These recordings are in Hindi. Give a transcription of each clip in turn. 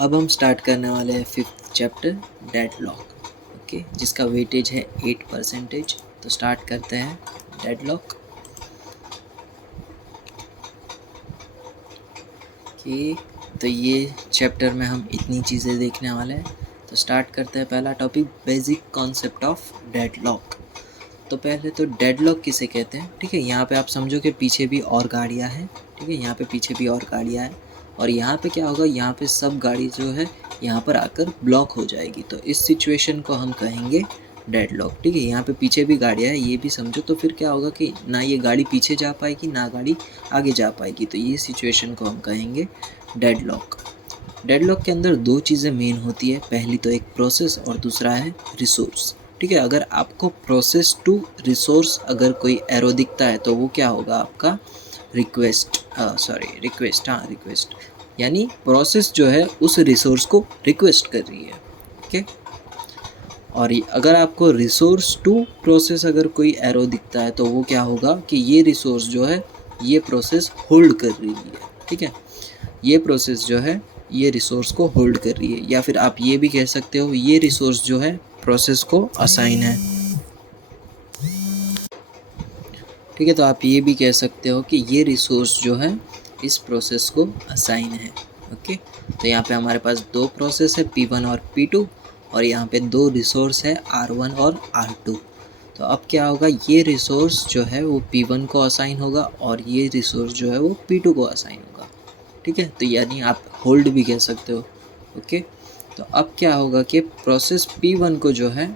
अब हम स्टार्ट करने वाले हैं 5th चैप्टर डेडलॉक, ओके, जिसका वेटेज है 8%। तो स्टार्ट करते हैं डेडलॉक। ओके, तो ये चैप्टर में हम इतनी चीज़ें देखने वाले हैं। तो स्टार्ट करते हैं पहला topic, basic concept of deadlock. तो पहले तो डेडलॉक किसे कहते हैं, ठीक है। यहाँ पे आप समझो कि पीछे भी और गाड़ियाँ हैं, ठीक है, यहाँ पे पीछे भी और गाड़ियाँ हैं, और यहाँ पे क्या होगा, यहाँ पे सब गाड़ी जो है यहाँ पर आकर ब्लॉक हो जाएगी। तो इस सिचुएशन को हम कहेंगे डेडलॉक, ठीक है। यहाँ पे पीछे भी गाड़ियाँ हैं, ये भी समझो। तो फिर क्या होगा कि ना ये गाड़ी पीछे जा पाएगी ना गाड़ी आगे जा पाएगी। तो ये सिचुएशन को हम कहेंगे डेडलॉक। डेडलॉक के अंदर दो चीज़ें मेन होती है, पहली तो एक प्रोसेस और दूसरा है रिसोर्स, ठीक है। अगर आपको प्रोसेस टू रिसोर्स अगर कोई एरो दिखता है तो वो क्या होगा, आपका रिक्वेस्ट, रिक्वेस्ट, यानी प्रोसेस जो है उस रिसोर्स को रिक्वेस्ट कर रही है, ओके। और अगर आपको रिसोर्स टू प्रोसेस अगर कोई एरो दिखता है तो वो क्या होगा कि ये रिसोर्स जो है ये प्रोसेस होल्ड कर रही है, ठीक है। ये प्रोसेस जो है ये रिसोर्स को होल्ड कर रही है, या फिर आप ये भी कह सकते हो ये रिसोर्स जो है प्रोसेस को असाइन है, ठीक है। तो आप ये भी कह सकते हो कि ये रिसोर्स जो है इस प्रोसेस को असाइन है, ओके। तो यहाँ पे हमारे पास दो प्रोसेस है P1 और P2, और यहाँ पे दो रिसोर्स है R1 और R2। तो अब क्या होगा, ये रिसोर्स जो है वो P1 को असाइन होगा और ये रिसोर्स जो है वो P2 को असाइन होगा, ठीक है। तो यानी आप होल्ड भी कह सकते हो, ओके। तो अब क्या होगा कि प्रोसेस P1 को जो है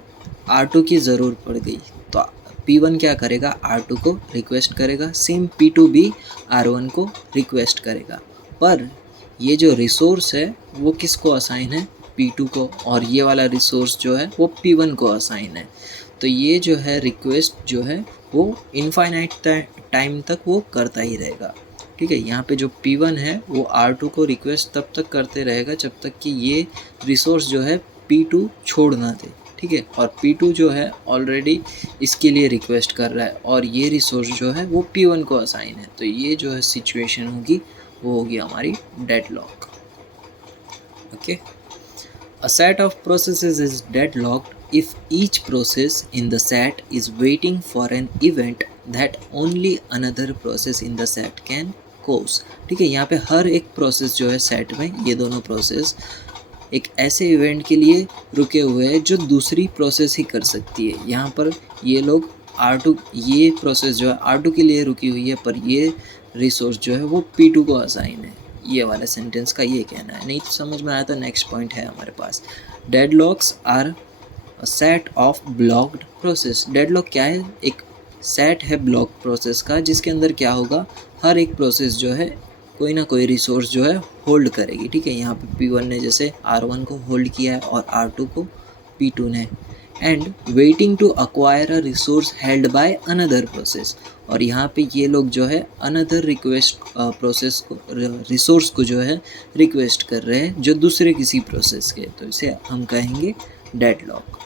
R2 की ज़रूरत पड़ गई, तो P1 क्या करेगा, R2 को रिक्वेस्ट करेगा, सेम P2 भी R1 को रिक्वेस्ट करेगा। पर ये जो रिसोर्स है वो किसको असाइन है, P2 को, और ये वाला रिसोर्स जो है वो P1 को असाइन है। तो ये जो है रिक्वेस्ट जो है वो इनफाइनाइट टाइम तक वो करता ही रहेगा, ठीक है। यहाँ पे जो P1 है वो R2 को रिक्वेस्ट तब तक करते रहेगा जब तक कि ये रिसोर्स जो है P2 छोड़ ना दे, ठीक है। और P2 जो है ऑलरेडी इसके लिए रिक्वेस्ट कर रहा है और ये रिसोर्स जो है वो P1 को असाइन है। तो ये जो है सिचुएशन होगी वो होगी हमारी deadlock, okay. A set of processes is deadlocked if each process in the set is waiting for an event that only another process in the set can cause, ठीक है। यहाँ पे हर एक प्रोसेस जो है सेट में, ये दोनों प्रोसेस एक ऐसे इवेंट के लिए रुके हुए हैं जो दूसरी प्रोसेस ही कर सकती है। यहाँ पर ये लोग R2, ये प्रोसेस जो है R2 के लिए रुकी हुई है, पर ये रिसोर्स जो है वो P2 को असाइन है। ये वाला सेंटेंस का ये कहना है। नहीं तो समझ में आया तो नेक्स्ट पॉइंट है हमारे पास, deadlocks are a set of blocked process. Deadlock क्या है, एक सेट है ब्लॉक प्रोसेस का, जिसके अंदर क्या होगा, हर एक प्रोसेस जो है कोई ना कोई रिसोर्स जो है होल्ड करेगी, ठीक है। यहाँ पे P1 ने जैसे R1 को होल्ड किया है और R2 को P2 ने, and waiting to acquire a resource held by another process. और यहाँ पे ये लोग जो है अनदर रिक्वेस्ट प्रोसेस को, रिसोर्स को जो है रिक्वेस्ट कर रहे हैं जो दूसरे किसी प्रोसेस के, तो इसे हम कहेंगे डेडलॉक।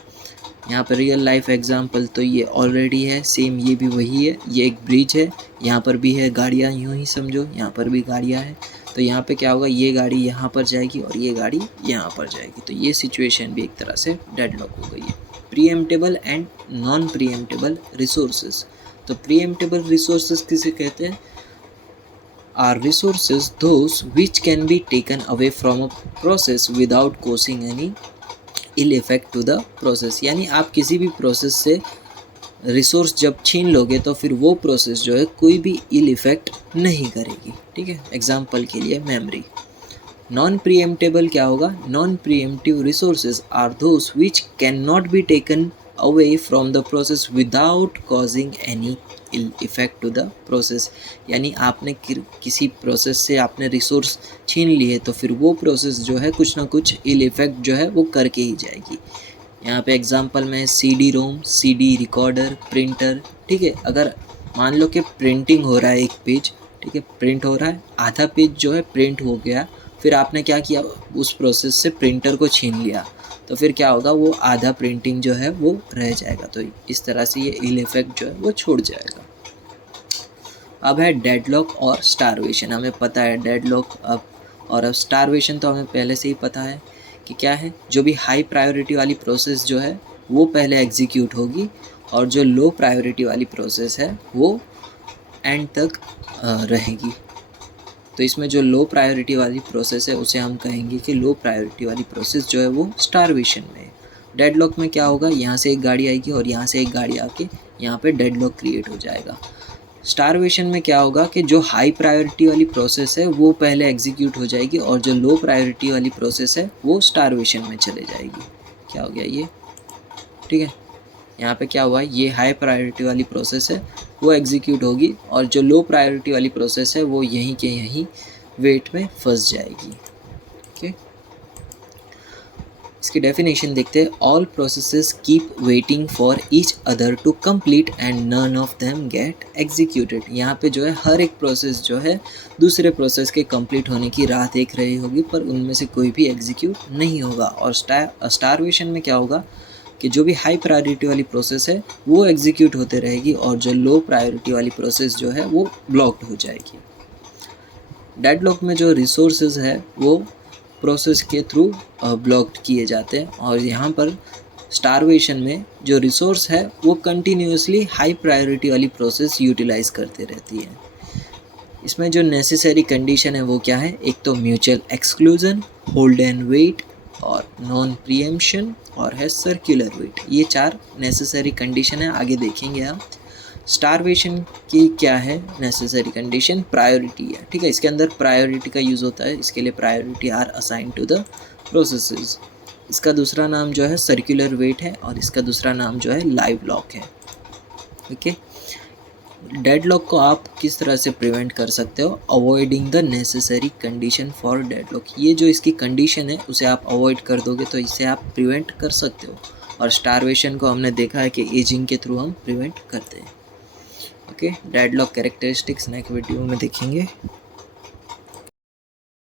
यहाँ पर रियल लाइफ एग्जांपल तो ये ऑलरेडी है, सेम ये भी वही है। ये एक ब्रिज है, यहाँ पर भी है गाड़ियाँ, यूँ ही समझो, यहाँ पर भी गाड़ियाँ हैं। तो यहाँ पे क्या होगा, ये गाड़ी यहाँ पर जाएगी और ये गाड़ी यहाँ पर जाएगी। तो ये सिचुएशन भी एक तरह से डेडलॉक हो गई है। प्रीएम्प्टेबल एंड नॉन प्रीएम्प्टेबल रिसोर्सेज। तो प्रीएम्प्टेबल रिसोर्सेज किसे कहते हैं, are resources those which can be taken away from a process without causing any ill effect to the process. यानी आप किसी भी प्रोसेस से रिसोर्स जब छीन लोगे तो फिर वो प्रोसेस जो है कोई भी इल इफेक्ट नहीं करेगी, ठीक है। एग्जाम्पल के लिए मेमोरी। नॉन प्रीएम्प्टेबल क्या होगा, non preemptive resources are those which can not be taken away from the process without causing any ill effect to the process. यानी आपने किसी प्रोसेस से आपने रिसोर्स छीन लिए तो फिर वो प्रोसेस जो है कुछ ना कुछ इल इफेक्ट जो है वो करके ही जाएगी। यहाँ पे एग्जांपल में CD रोम, CD रिकॉर्डर, प्रिंटर, ठीक है। अगर मान लो कि प्रिंटिंग हो रहा है एक पेज, ठीक है, प्रिंट हो रहा है, आधा पेज जो है प्रिंट हो गया, फिर आपने क्या किया, उस प्रोसेस से प्रिंटर को छीन लिया, तो फिर क्या होगा, वो आधा प्रिंटिंग जो है वो रह जाएगा। तो इस तरह से ये इल इफेक्ट जो है वो छोड़ जाएगा। अब है डेडलॉक और स्टारवेशन। हमें पता है डेडलॉक अब और अब स्टारवेशन तो हमें पहले से ही पता है कि क्या है, जो भी हाई प्रायोरिटी वाली प्रोसेस जो है वो पहले एग्जीक्यूट होगी और जो लो प्रायोरिटी वाली प्रोसेस है वो एंड तक रहेगी। तो इसमें जो लो प्रायोरिटी वाली प्रोसेस है उसे हम कहेंगे कि लो प्रायोरिटी वाली प्रोसेस जो है वो स्टारवेशन में है। डेडलॉक में क्या होगा, यहाँ से एक गाड़ी आएगी और यहाँ से एक गाड़ी आके यहाँ पे डेडलॉक क्रिएट हो जाएगा। स्टारवेशन में क्या होगा कि जो हाई प्रायोरिटी वाली प्रोसेस है वो पहले एग्जीक्यूट हो जाएगी और जो लो प्रायोरिटी वाली प्रोसेस है वो स्टारवेशन में चले जाएगी। क्या हो गया ये, ठीक है। यहाँ पे क्या हुआ, ये हाई प्रायोरिटी वाली प्रोसेस है वो एग्जीक्यूट होगी और जो लो प्रायोरिटी वाली प्रोसेस है वो यहीं के यहीं वेट में फंस जाएगी। ओके, इसकी डेफिनेशन देखते हैं। All processes keep waiting for each other to complete and none of them get executed. यहाँ पे जो है हर एक प्रोसेस जो है दूसरे प्रोसेस के कंप्लीट होने की राह देख रही होगी पर उनमें से कोई भी एग्जीक्यूट नहीं होगा। और स्टारवेशन में क्या होगा कि जो भी हाई प्रायोरिटी वाली प्रोसेस है वो एग्जीक्यूट होते रहेगी और जो लो प्रायोरिटी वाली प्रोसेस जो है वो ब्लॉक्ड हो जाएगी। डेडलॉक में जो रिसोर्सेज है वो प्रोसेस के थ्रू ब्लॉक्ड किए जाते हैं और यहाँ पर स्टारवेशन में जो रिसोर्स है वो कंटिन्यूसली हाई प्रायोरिटी वाली प्रोसेस यूटिलाइज करते रहती है। इसमें जो नेसेसरी कंडीशन है वो क्या है, एक तो mutual exclusion, hold and wait और नॉन प्रीएम्पशन और है सर्कुलर वेट। ये 4 नेसेसरी कंडीशन है, आगे देखेंगे हम। स्टारवेशन की क्या है नेसेसरी कंडीशन, प्रायोरिटी है, ठीक है। इसके अंदर प्रायोरिटी का यूज़ होता है, इसके लिए priority are assign to the processes. इसका दूसरा नाम जो है सर्कुलर वेट है और इसका दूसरा नाम जो है लाइव लॉक है। ओके, डेडलॉक को आप किस तरह से प्रिवेंट कर सकते हो, avoiding the necessary condition for deadlock. ये जो इसकी कंडीशन है उसे आप अवॉइड कर दोगे तो इससे आप प्रिवेंट कर सकते हो। और स्टारवेशन को हमने देखा है कि एजिंग के थ्रू हम प्रिवेंट करते हैं। Okay, deadlock characteristics next video में देखेंगे।